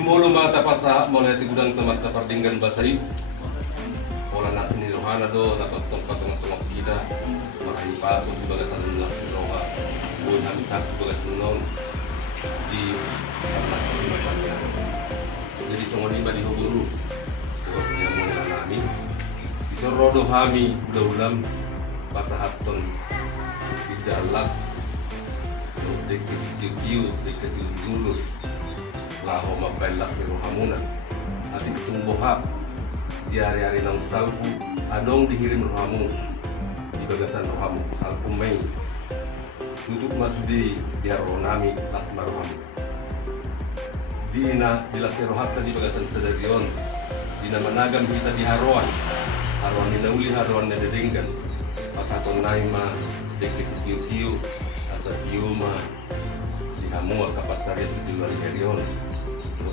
Jumolo mga tapasa mo na tigudang tamat na pardinggan basay. Wala na siniruhana do natotong patungong kita. Makahipaso di baga sa lunas ni Roha. Buhay kami sa baga sa lunon. Di pernah sa ibadatnya. Jadi sungguh di huburu. Kalau tidak mengenal kami. Isorodo kami ulam pasahaton tidak las. Dekes kiu dekes dulu. Laho mabelas ni rohamunan ating tumbuhap di hari-hari ng salpu adong dihirim rohamu di bagasan rohamu salpu may tutup masudi di nami las marohamu dina bilas ni rohata di bagasan sedarion dina managam kita di haruan ni nauli haruan na dedenggan pasaton naima dekis kiu asa tiuma di hamua kapat sariat di luar harion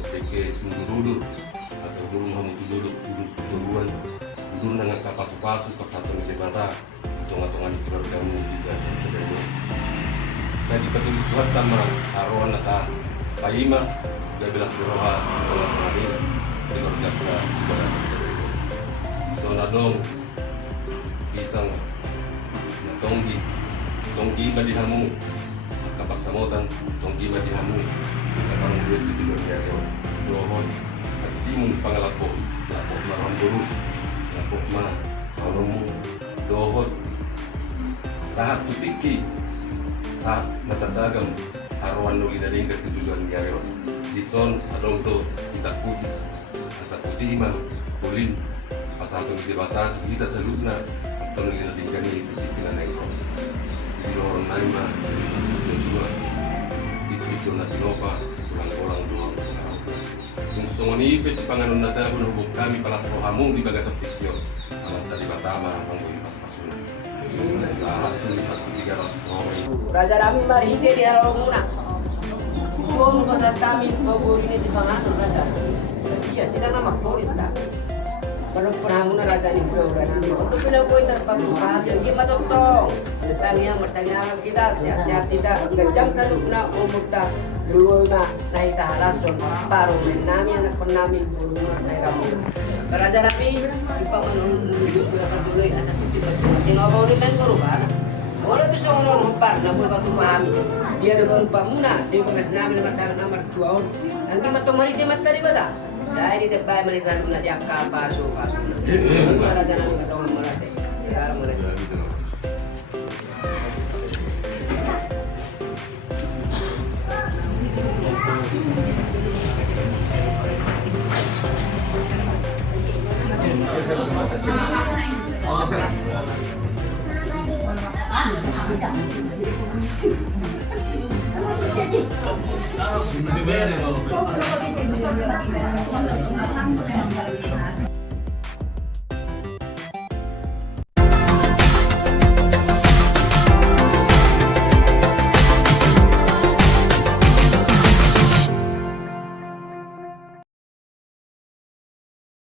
Peke sungguh asal dulu kamu duduk duluan duduk dengan kapas-pasu pas satu di mata tengah-tengah di keluargamu juga sedang saya dipatuhi Tuhan sama arwah nata paima gak belas beroha tengah kami di keluarga kita ibadah soalnya dong pisang tonggi badihamu kapas samotan tonggi badihamu orang duit di luar jauh dohon cimun pangalapok lapok maramburu lapok ma kalomu dohon saat tusiki saat natatagam arwan nuli dari ke tujuan jauh di son adong to kita putih asa putih imam kulin pasal tu di bata kita selupna penuli dari kami pikiran itu di lorong naima dua itu na tinopa ulang-ulang doang. Kung sungani pe si panganon na tayo na hubog kami para sa rohamong di baga sa sityo. Alam tadi batama ang panguli pas-pasunan. Sa hasun sa 300 promi. Raja Rami marhide di araw muna. Suom mo sa tamin paguri ni si panganon raja. Iya sila na magkulit ta. Pero pernah muna raja ni pura-pura ni. Untuk pinagoy terpatuhan yang gimana tong. Bertanya kita sehat-sehat tidak gajang salub na umur ta dulu na nahita halason paru nami anak penami burung na kamu karaja rapi lupa menunggu berapa dulu asa tiba tengok kau ni main korban wala bisa ngono hubar na buat batu pahami dia juga lupa muna dia bekas nami masalah nomor 2 nanti matong mari jemat tadi bata saya di tebai mari tan na dia pasu karaja nami kadongan marate ya mereka Harus lebih beda loh.